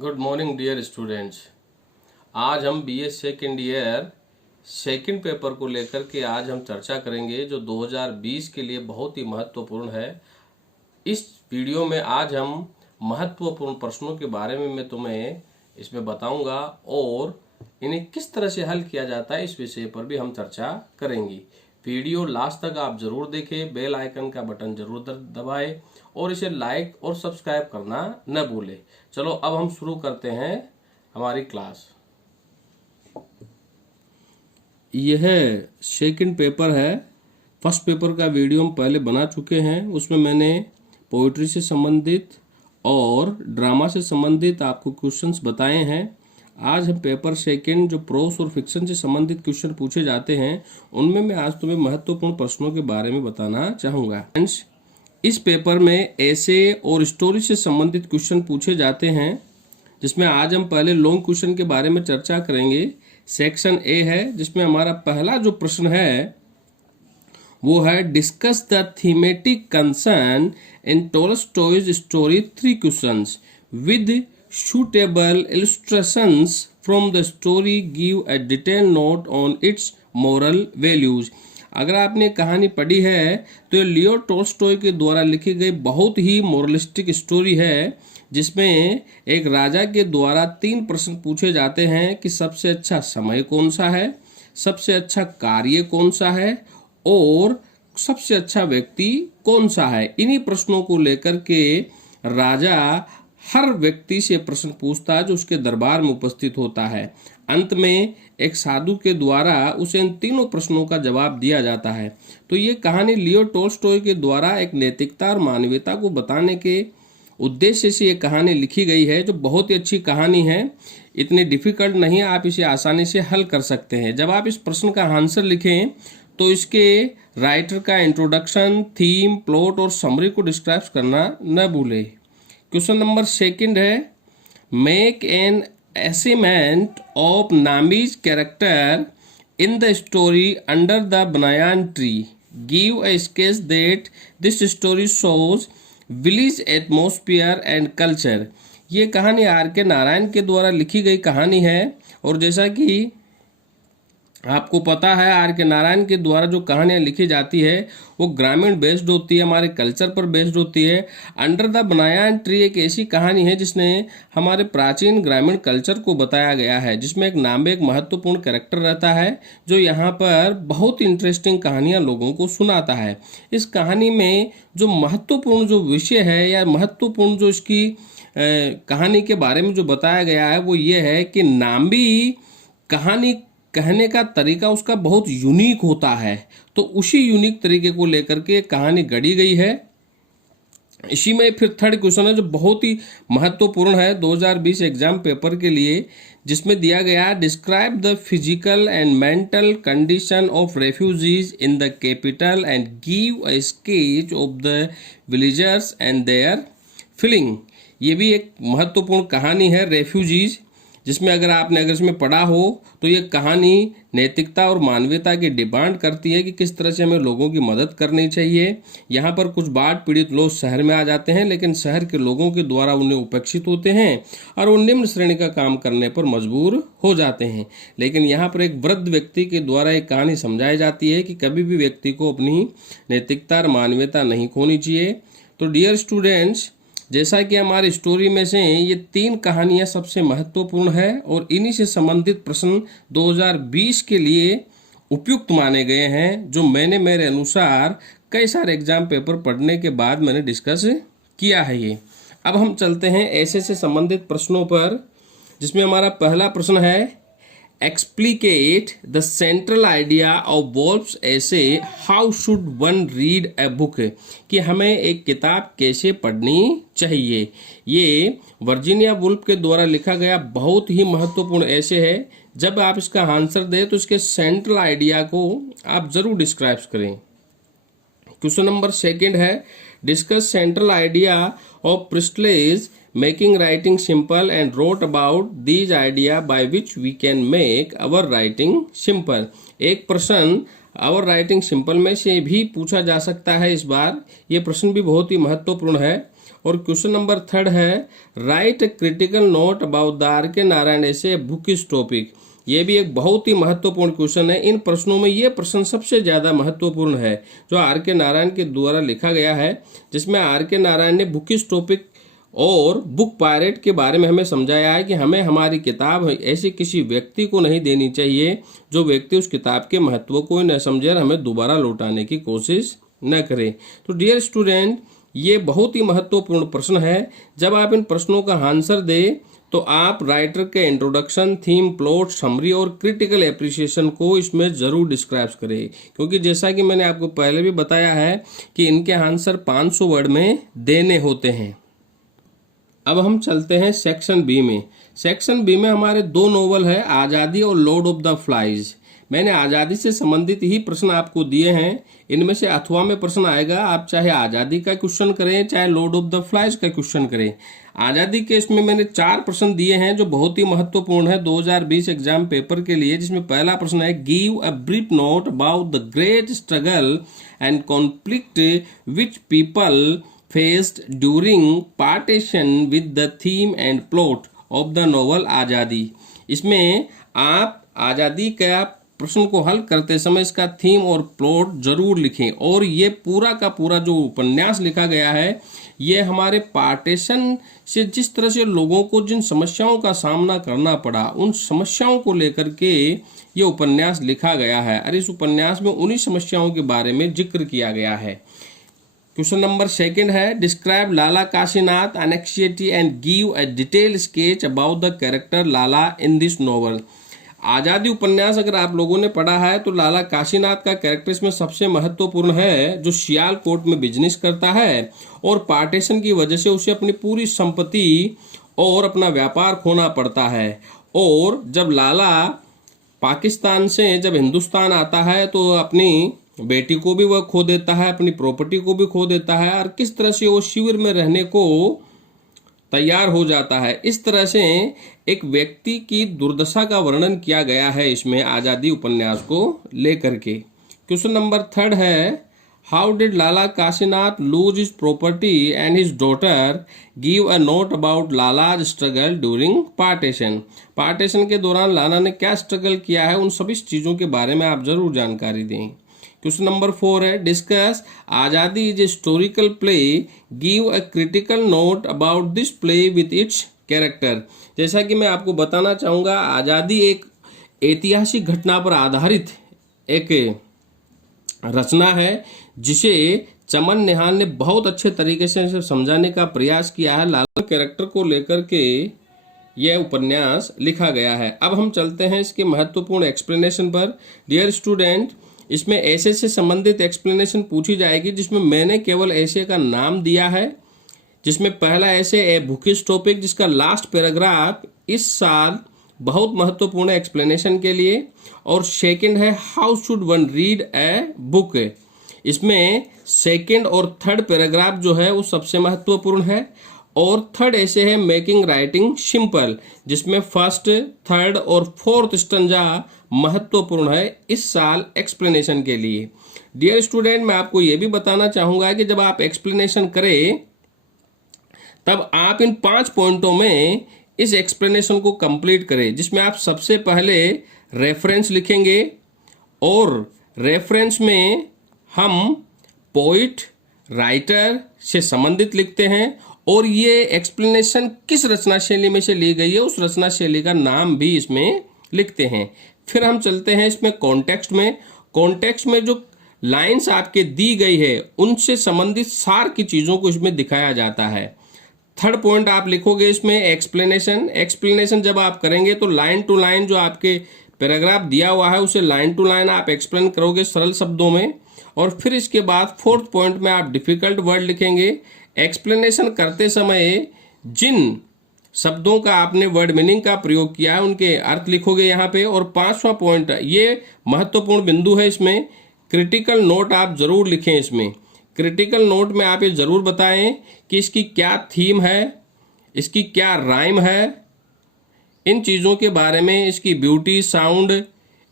Good morning dear students. आज हम BA second year second paper को लेकर के आज हम चर्चा करेंगे जो 2020 के लिए बहुत ही महत्वपूर्ण है। इस वीडियो में आज हम महत्वपूर्ण प्रश्नों के बारे में मैं तुम्हें इसमें बताऊंगा और इन्हें किस तरह से हल किया जाता है इस विषय पर भी हम चर्चा करेंगे। वीडियो लास्ट तक आप जरूर देखें, बेल आइकन का बटन जरूर दबाएं और इसे लाइक और सब्सक्राइब करना न भूलें। चलो अब हम शुरू करते हैं हमारी क्लास। यह सेकंड पेपर है। फर्स्ट पेपर का वीडियो हम पहले बना चुके हैं, उसमें मैंने पोइट्री से संबंधित और ड्रामा से संबंधित आपको क्वेश्चंस बताए हैं। आज हम पेपर सेकंड जो प्रोस और फिक्शन से संबंधित क्वेश्चन पूछे जाते हैं उनमें मैं आज तुम्हें महत्वपूर्ण प्रश्नों के बारे में बताना चाहूँगा। इस पेपर में ऐसे और स्टोरी से संबंधित क्वेश्चन पूछे जाते हैं, जिसमें आज हम पहले लॉन्ग क्वेश्चन के बारे में चर्चा करेंगे। सेक्शन ए है, जिसमें हमारा पहला जो प्रश्न है वो है discuss the thematic concern in Tolstoy's story 3 questions with suitable illustrations from the story, give a detailed note on its moral values। अगर आपने कहानी पढ़ी है तो ये लियो टॉल्स्टॉय के द्वारा लिखी गई बहुत ही मोरलिस्टिक स्टोरी है, जिसमें एक राजा के द्वारा 3 प्रश्न पूछे जाते हैं कि सबसे अच्छा समय कौन सा है, सबसे अच्छा कार्य कौन सा है और सबसे अच्छा व्यक्ति कौन सा है। इन्हीं प्रश्नों को लेकर के राजा हर व्यक्ति से प्रश्न पूछता है जो उसके दरबार में उपस्थित होता है। अंत में एक साधु के द्वारा उसे इन तीनों प्रश्नों का जवाब दिया जाता है। तो ये कहानी लियो टॉल्स्टॉय के द्वारा एक नैतिकता और मानवीयता को बताने के उद्देश्य से ये कहानी लिखी गई है, जो बहुत ही अच्छी कहानी है। इतनी डिफिकल्ट नहीं है, आप इसे आसानी से हल कर सकते हैं। जब आप इस प्रश्न का आंसर लिखें तो इसके राइटर का इंट्रोडक्शन, थीम, प्लॉट और समरी को डिस्क्राइब करना न भूलें। क्वेश्चन नंबर सेकंड है make an assessment of Nambi's character in the story under the banyan tree. Give a sketch that this story shows village atmosphere and culture. ये कहानी are K Narayan के द्वारा लिखी गई कहानी है और जैसा कि आपको पता है आर के नारायण के द्वारा जो कहानियाँ लिखी जाती है वो ग्रामीण बेस्ड होती है, हमारे कल्चर पर बेस्ड होती है। अंडर द बनायान ट्री एक ऐसी कहानी है जिसने हमारे प्राचीन ग्रामीण कल्चर को बताया गया है, जिसमें एक नामे एक महत्वपूर्ण कैरेक्टर रहता है जो यहाँ पर बहुत इंटरेस्टिंग कहानियाँ लोगों को सुनाता है। इस कहानी में जो महत्वपूर्ण जो विषय है या महत्वपूर्ण जो इसकी कहानी के बारे में जो बताया गया है वो ये है कि नामी कहानी कहने का तरीका उसका बहुत यूनिक होता है, तो उसी यूनिक तरीके को लेकर के कहानी गढ़ी गई है। इसी में फिर थर्ड क्वेश्चन है जो बहुत ही महत्वपूर्ण है 2020 एग्जाम पेपर के लिए, जिसमें दिया गया describe the physical and mental condition of refugees in the capital and give a sketch of the villagers and their feeling. ये भी एक महत्वपूर्ण कहानी है रेफ्यूजीज, जिसमें अगर इसमें पढ़ा हो तो ये कहानी नैतिकता और मानवीयता की डिमांड करती है कि किस तरह से हमें लोगों की मदद करनी चाहिए। यहाँ पर कुछ बाढ़ पीड़ित लोग शहर में आ जाते हैं, लेकिन शहर के लोगों के द्वारा उन्हें उपेक्षित होते हैं और वो निम्न श्रेणी का काम करने पर मजबूर हो जाते हैं। लेकिन यहाँ पर एक वृद्ध व्यक्ति के द्वारा एक कहानी समझाई जाती है कि कभी भी व्यक्ति को अपनी नैतिकता और मानवीयता नहीं खोनी चाहिए। तो डियर स्टूडेंट्स, जैसा कि हमारी स्टोरी में से ये 3 कहानियां सबसे महत्वपूर्ण है और इन्हीं से संबंधित प्रश्न 2020 के लिए उपयुक्त माने गए हैं, जो मैंने मेरे अनुसार कई सारे एग्जाम पेपर पढ़ने के बाद मैंने डिस्कस किया है। ये अब हम चलते हैं ऐसे से संबंधित प्रश्नों पर, जिसमें हमारा पहला प्रश्न है explicate the central idea of Woolf's essay how should one read a book, कि हमें एक किताब कैसे पढ़नी चाहिए। ये वर्जीनिया वुल्फ के द्वारा लिखा गया बहुत ही महत्वपूर्ण ऐसे है। जब आप इसका आंसर दें तो इसके सेंट्रल आइडिया को आप जरूर डिस्क्राइब करें। क्वेश्चन नंबर सेकंड है discuss central idea of Priestley's making writing simple and wrote about these idea by which we can make our writing simple। एक प्रश्न our writing simple में से भी पूछा जा सकता है इस बार। ये प्रश्न भी बहुत ही महत्वपूर्ण है और क्वेश्चन नंबर 3 है write critical note about the R K Narayan ऐसे बुक इस टॉपिक। ये भी एक बहुत ही महत्वपूर्ण क्वेश्चन है। इन प्रश्नों में ये प्रश्न सबसे ज्यादा महत्वपूर्ण है जो आर के नारायण के द्वारा लिखा गया है, जिसमें आर के नारायण ने बुक इस टॉपिक और बुक पायरेट के बारे में हमें समझाया है कि हमें हमारी किताब ऐसे किसी व्यक्ति को नहीं देनी चाहिए जो व्यक्ति उस किताब के महत्व को न समझे और हमें दोबारा लौटाने की कोशिश न करे। तो डियर स्टूडेंट, ये बहुत ही महत्वपूर्ण प्रश्न है। जब आप इन प्रश्नों का आंसर दे तो आप राइटर के इंट्रोडक्शन, थीम, प्लॉट, समरी और क्रिटिकल एप्रिसिएशन को इसमें जरूर डिस्क्राइब करें, क्योंकि जैसा कि मैंने आपको पहले भी बताया है कि इनके आंसर 500 वर्ड में देने होते हैं। अब हम चलते हैं सेक्शन बी में। सेक्शन बी में हमारे 2 नोवेल है, आज़ादी और लॉर्ड ऑफ द फ्लाइज। मैंने आज़ादी से संबंधित ही प्रश्न आपको दिए हैं। इनमें से अथवा में प्रश्न आएगा, आप चाहे आज़ादी का क्वेश्चन करें चाहे लॉर्ड ऑफ द फ्लाइज का क्वेश्चन करें। आज़ादी के इसमें मैंने 4 प्रश्न दिए हैं जो बहुत ही महत्वपूर्ण है 2020 एग्जाम पेपर के लिए, जिसमें पहला प्रश्न है give a brief note about the great struggle and conflict which people faced during partition with the theme and plot of the novel आज़ादी। इसमें आप आज़ादी का प्रश्न को हल करते समय इसका थीम और प्लॉट जरूर लिखें। और ये पूरा का पूरा जो उपन्यास लिखा गया है ये हमारे पार्टीशन से जिस तरह से लोगों को जिन समस्याओं का सामना करना पड़ा उन समस्याओं को लेकर के ये उपन्यास लिखा गया है और इस उपन्यास में उन्हीं समस्याओं के बारे में जिक्र किया गया है। क्वेश्चन नंबर 2 है describe Lala Kashinath anxiety and give a detail sketch about the character Lala in this novel. आज़ादी उपन्यास अगर आप लोगों ने पढ़ा है तो लाला काशीनाथ का कैरेक्टर इसमें सबसे महत्वपूर्ण है, जो सियालकोट में बिजनेस करता है और पार्टीशन की वजह से उसे अपनी पूरी संपत्ति और अपना व्यापार खोना पड़ता है। और जब लाला पाकिस्तान से जब हिंदुस्तान आता है तो अपनी बेटी को भी वह खो देता है, अपनी प्रॉपर्टी को भी खो देता है और किस तरह से वो शिविर में रहने को तैयार हो जाता है। इस तरह से एक व्यक्ति की दुर्दशा का वर्णन किया गया है इसमें आज़ादी उपन्यास को लेकर के। क्वेश्चन नंबर 3 है how did Lala Kashinath lose his property and his daughter, give a note about Lala's struggle during partition. Partition के दौरान लाला ने क्या स्ट्रगल किया है उन सभी चीज़ों के बारे में आप जरूर जानकारी दें। क्वेश्चन नंबर 4 है डिस्कस आज़ादी is a historical play, give a critical note about this play with its character. जैसा कि मैं आपको बताना चाहूँगा, आज़ादी एक ऐतिहासिक घटना पर आधारित एक रचना है जिसे चमन निहाल ने बहुत अच्छे तरीके से समझाने का प्रयास किया है। लाला कैरेक्टर को लेकर के यह उपन्यास लिखा गया है। अब हम चलते हैं इसके महत्वपूर्ण एक्सप्लेनेशन पर। डियर स्टूडेंट, इसमें ऐसे से संबंधित एक्सप्लेनेशन पूछी जाएगी जिसमें मैंने केवल ऐसे का नाम दिया है, जिसमें पहला ऐसे ए बुकिश टॉपिक जिसका लास्ट पैराग्राफ इस साल बहुत महत्वपूर्ण है एक्सप्लेनेशन के लिए, और सेकंड है how should one read a book. इसमें सेकंड और थर्ड पैराग्राफ जो है वो सबसे महत्वपूर्ण है। और थर्ड ऐसे है मेकिंग राइटिंग सिंपल, जिसमें फर्स्ट, थर्ड और फोर्थ स्टंजा महत्वपूर्ण है इस साल एक्सप्लेनेशन के लिए। डियर स्टूडेंट, मैं आपको यह भी बताना चाहूंगा कि जब आप एक्सप्लेनेशन करें तब आप इन 5 पॉइंटों में इस एक्सप्लेनेशन को कंप्लीट करें, जिसमें आप सबसे पहले रेफरेंस लिखेंगे और रेफरेंस में हम पोइट, राइटर से संबंधित लिखते हैं और ये एक्सप्लेनेशन किस रचना शैली में से ली गई है उस रचना शैली का नाम भी इसमें लिखते हैं। फिर हम चलते हैं इसमें कॉन्टेक्स्ट में। कॉन्टेक्स्ट में जो लाइंस आपके दी गई है उनसे संबंधित सार की चीजों को इसमें दिखाया जाता है। थर्ड पॉइंट आप लिखोगे इसमें एक्सप्लेनेशन। एक्सप्लेनेशन जब आप करेंगे तो लाइन टू लाइन जो आपके पैराग्राफ दिया हुआ है उसे लाइन टू लाइन आप एक्सप्लेन करोगे सरल शब्दों में। और फिर इसके बाद फोर्थ पॉइंट में आप डिफिकल्ट वर्ड लिखेंगे। एक्सप्लेनेशन करते समय जिन शब्दों का आपने वर्ड मीनिंग का प्रयोग किया है उनके अर्थ लिखोगे यहाँ पे। और 5वां पॉइंट, ये महत्वपूर्ण बिंदु है, इसमें क्रिटिकल नोट आप जरूर लिखें। इसमें क्रिटिकल नोट में आप ये जरूर बताएं कि इसकी क्या थीम है, इसकी क्या राइम है, इन चीज़ों के बारे में, इसकी ब्यूटी, साउंड,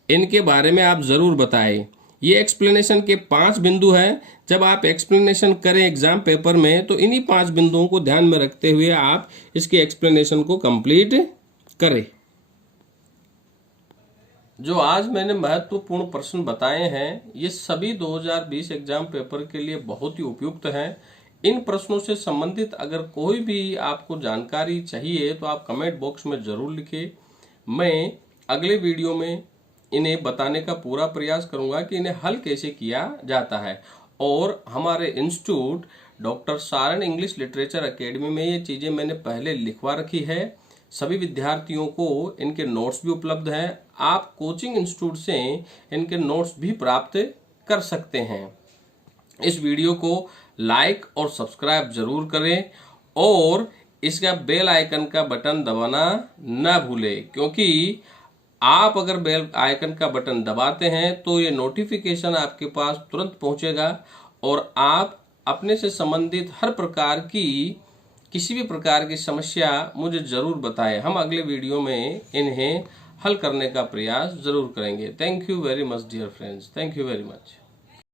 इनके बारे में आप जरूर बताएं। ये एक्सप्लेनेशन के 5 बिंदु हैं। जब आप एक्सप्लेनेशन करें एग्जाम पेपर में तो इन्हीं 5 बिंदुओं को ध्यान में रखते हुए आप इसके एक्सप्लेनेशन को कंप्लीट करें। जो आज मैंने महत्वपूर्ण प्रश्न बताए हैं ये सभी 2020 एग्जाम पेपर के लिए बहुत ही उपयुक्त हैं। इन प्रश्नों से संबंधित अगर कोई भी आपको जानकारी चाहिए तो आप कमेंट बॉक्स में जरूर लिखें। मैं अगले वीडियो में इन्हें बताने का पूरा प्रयास करूंगा कि इन्हें हल कैसे किया जाता है। और हमारे institute doctor Saran English literature academy में ये चीज़ें मैंने पहले लिखवा रखी है। सभी विद्यार्थियों को इनके नोट्स भी उपलब्ध हैं। आप कोचिंग इंस्टीट्यूट से इनके नोट्स भी प्राप्त कर सकते हैं। इस वीडियो को लाइक और सब्सक्राइब जरूर करें और इसका बेल आइकन का बटन दबाना ना भूलें, क्योंकि आप अगर बेल आइकन का बटन दबाते हैं तो ये नोटिफिकेशन आपके पास तुरंत पहुंचेगा और आप अपने से संबंधित हर प्रकार की किसी भी प्रकार की समस्या मुझे जरूर बताएं। हम अगले वीडियो में इन्हें हल करने का प्रयास जरूर करेंगे। Thank you very much dear friends, thank you very much.